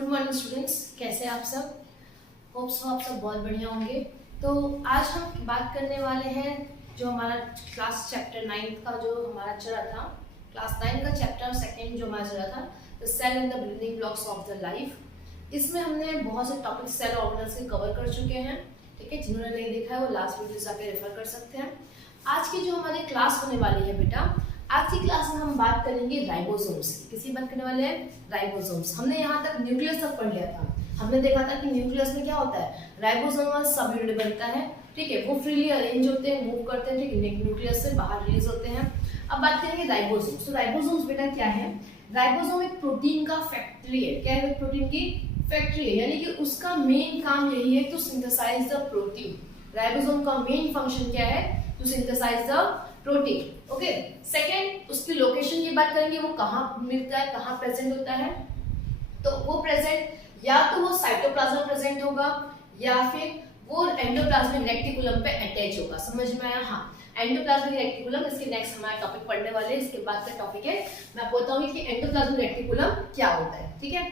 Good morning students, कैसे हैं आप सब। होप सो आप सब बहुत बढ़िया होंगे। तो आज हम बात करने वाले हैं जो हमारा क्लास चैप्टर 9 का जो हमारा चला था, क्लास 9 का चैप्टर 2 जो हमारा चला था, the cell and the building blocks of the life. इसमें हमने बहुत से टॉपिक सेल ऑर्गेनल्स के कवर कर चुके हैं। ठीक है, जिन्होंने नहीं देखा है वो लास्ट वीडियो जाके रेफर कर सकते हैं। आज की जो हमारी क्लास होने वाली है बेटा, आज की क्लास में हम बात करेंगे राइबोसोम्स की। किसी बात करने वाले हैं राइबोसोम्स। हमने यहाँ तक न्यूक्लियस तक पढ़ लिया था। हमने देखा था कि न्यूक्लियस में क्या होता है, राइबोसोम सब यूनिट बनता है। ठीक है, वो फ्रीली अरेंज होते हैं, मूव करते हैं। ठीक है, न्यूक्लियस से बाहर रिलीज होते हैं। अब बात करेंगे राइबोसोम्स। तो राइबोसोम्स बेटा क्या है, राइबोसोम एक प्रोटीन का फैक्ट्री है। क्या है, प्रोटीन की फैक्ट्री है, यानी कि उसका मेन काम यही है to synthesize the protein. Ribosome का मेन फंक्शन क्या है, to synthesize the protein. Okay, second उसकी लोकेशन की बात करेंगे, वो कहाँ मिलता है, कहाँ प्रेजेंट होता है। तो वो प्रेजेंट या तो वो साइटोप्लाज्म प्रेजेंट होगा या फिर वो एंडोप्लाज्मिक रेटिकुलम पे अटैच होगा। समझ में आया। हाँ, एंडोप्लाज्मिक रेटिकुलम इसके नेक्स्ट हमारा टॉपिक पढ़ने वाले हैं। इसके बाद का टॉपिक है, मैं आपको बताऊंगी कि एंडोप्लाज्मिक रेटिकुलम क्या होता है। ठीक है,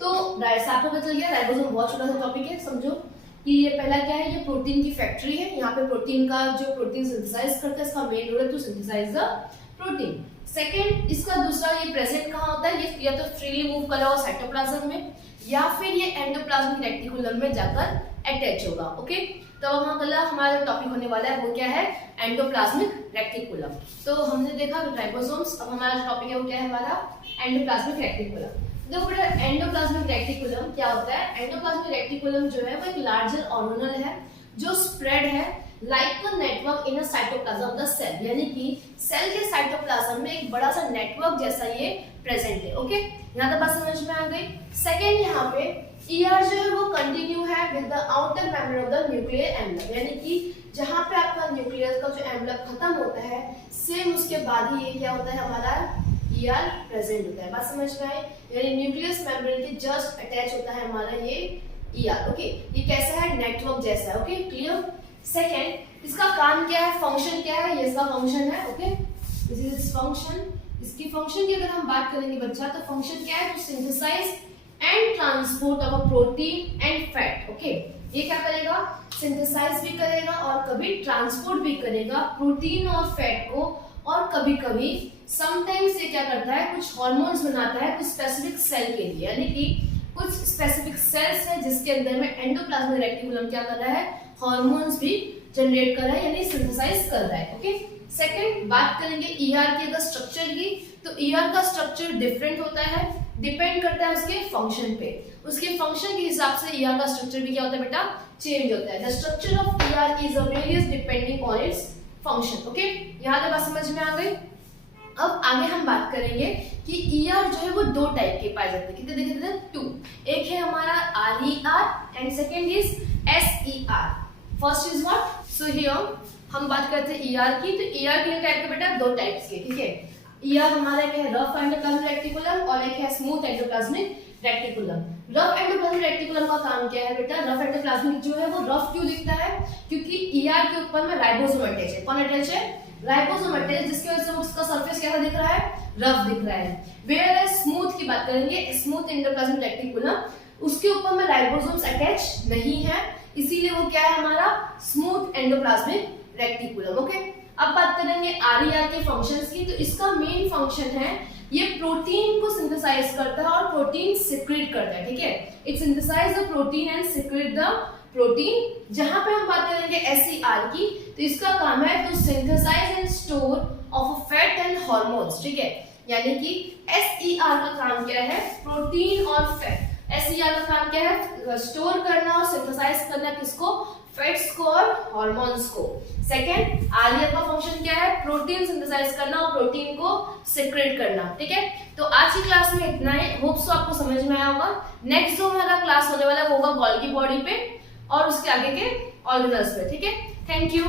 तो साफ पता चल गया राइबोसोम बहुत छोटा सा टॉपिक है। समझो कि ये पहला क्या है, ये प्रोटीन की फैक्ट्री है। यहाँ पे प्रोटीन का जो प्रोटीन सिंथेसाइज करता है, इसका मेन रोल है to synthesize the protein. Second, इसका दूसरा ये प्रेजेंट कहाँ होता है, ये या तो फ्रीली मूव कर रहा हो साइटोप्लाज्म में या फिर ये एंडोप्लाज्मिक रेटिकुलम में जाकर अटैच होगा। ओके, तो हमारा टॉपिक होने वाला है वो क्या है, एंडोप्लाज्मिक रेटिकुलम। तो हमने देखा राइबोसोम्स। अब हमारा टॉपिक है वो क्या है, हमारा एंडोप्लाज्मिक रेटिकुलम। देखो बेटा, एंडोप्लाज्मिक रेटिकुलम क्या होता है। एंडोप्लाज्मिक रेटिकुलम जो है वो एक लार्जर ऑर्गेनल है जो स्प्रेड है like a network in a cytoplasm of the cell, यानी कि सेल के साइटोप्लाज्म में एक बड़ा सा नेटवर्क जैसा ये प्रेजेंट है। ओके, यहाँ तक बात समझ में आ गई। सेकेंड, यहाँ पे ईआर जो है वो कंटिन्यू है with the outer membrane of the nuclear envelope, यानी कि जहाँ पे आपका न्यूक्लियस का जो एनवलप खत्म होता है, सेम उसके बाद ही ये क्या होता है, हमारा ईआर प्रेजेंट होता है। बात समझ में आई, यानी न्यूक्लियस मेम्ब्रेन के जस्ट अटैच होता है हमारा ये ईआर। ओके, ये कैसा है, नेटवर्क जैसा है। Okay, clear. सेकेंड, इसका काम क्या है, फंक्शन क्या है, ये इसका फंक्शन है। Okay, this is its function. इसकी फंक्शन की अगर हम बात करेंगे बच्चा, तो फंक्शन क्या है, to synthesize and transport of a protein and fat. Okay, ये क्या करेगा, सिंथेसाइज भी करेगा और कभी ट्रांसपोर्ट भी करेगा प्रोटीन और फैट को। और कभी कभी समटाइम्स ये क्या करता है, कुछ हार्मोन्स बनाता है कुछ स्पेसिफिक सेल के लिए, यानी कि कुछ स्पेसिफिक सेल्स है जिसके अंदर में एंडोप्लाज्मिक रेटिकुलम क्या कर रहा है, हार्मोन्स भी जनरेट कर रहा है, यानी सिंथेसाइज कर रहा है। ओके, सेकंड बात करेंगे ईआर के अगर स्ट्रक्चर की, तो ईआर का स्ट्रक्चर डिफरेंट होता है, डिपेंड करता है उसके फंक्शन पे। उसके फंक्शन के हिसाब से ईआर का स्ट्रक्चर भी क्या होता है बेटा, चेंज होता है। The structure of ER is a various depending on its function. Okay, यहाँ तक बात समझ में आ गई। अब आगे हम बात करेंगे कि ईआर जो है वो दो टाइप के पाए जाते हैं। कितने देखे थे, 2। एक है हमारा RER and second is SER. First is what, so here हम बात करते हैं ईआर की। तो ईआर के टाइप के बेटा दो टाइप्स के। ठीक है, ईआर हमारा एक है रफ एंडोप्लाज्मिक रेटिकुलम और एक है smooth endoplasmic reticulum. Rough endoplasmic reticulum का काम क्या है बेटा, रफ एंडोप्लाज्मिक जो है वो रफ क्यों दिखता है, क्योंकि ईआर के ऊपर में राइबोसोम अटैच है। कौन अटैच है, राइबोसोम अटैच है, जिसकी वजह से उसका सरफेस कैसा दिख रहा है, रफ दिख रहा है। वेयर स्मूथ की बात करेंगे, स्मूथ एंडोप्लाज्मिक रेटिकुलम, उसके ऊपर में राइबोसोम्स अटैच नहीं है, इसीलिए वो क्या है, हमारा स्मूथ एंडोप्लाज्मिक रेटिकुलम। ओके, अब बात करेंगे आरईआर के फंक्शंस की। तो इसका मेन फंक्शन है ये प्रोटीन को सिंथेसाइज करता है और प्रोटीन सिक्रेट करता है। ठीक है, it synthesize the protein and secrete the protein. जहां पे हम बात करेंगे एसईआर की, तो इसका काम है to synthesize and store of fat and hormones. ठीक है, यानी कि एसईआर का काम क्या है, प्रोटीन और फैट। एसईआर का काम क्या है, स्टोर करना और सिंथेसाइज करना, किसको, फैट्स को और हार्मोन्स को। सेकेंड, आरईआर का फंक्शन क्या है, प्रोटीन सिंथेसाइज करना और प्रोटीन को सिक्रेट करना। ठीक है, तो आज की क्लास में इतना ही। होप सो आपको समझ में आया होगा। नेक्स्ट जो हमारा क्लास होने वाला है वो होगा गोल्गी बॉडी पे और उसके आगे के ऑर्गेनल्स पे। ठीक है, थैंक यू।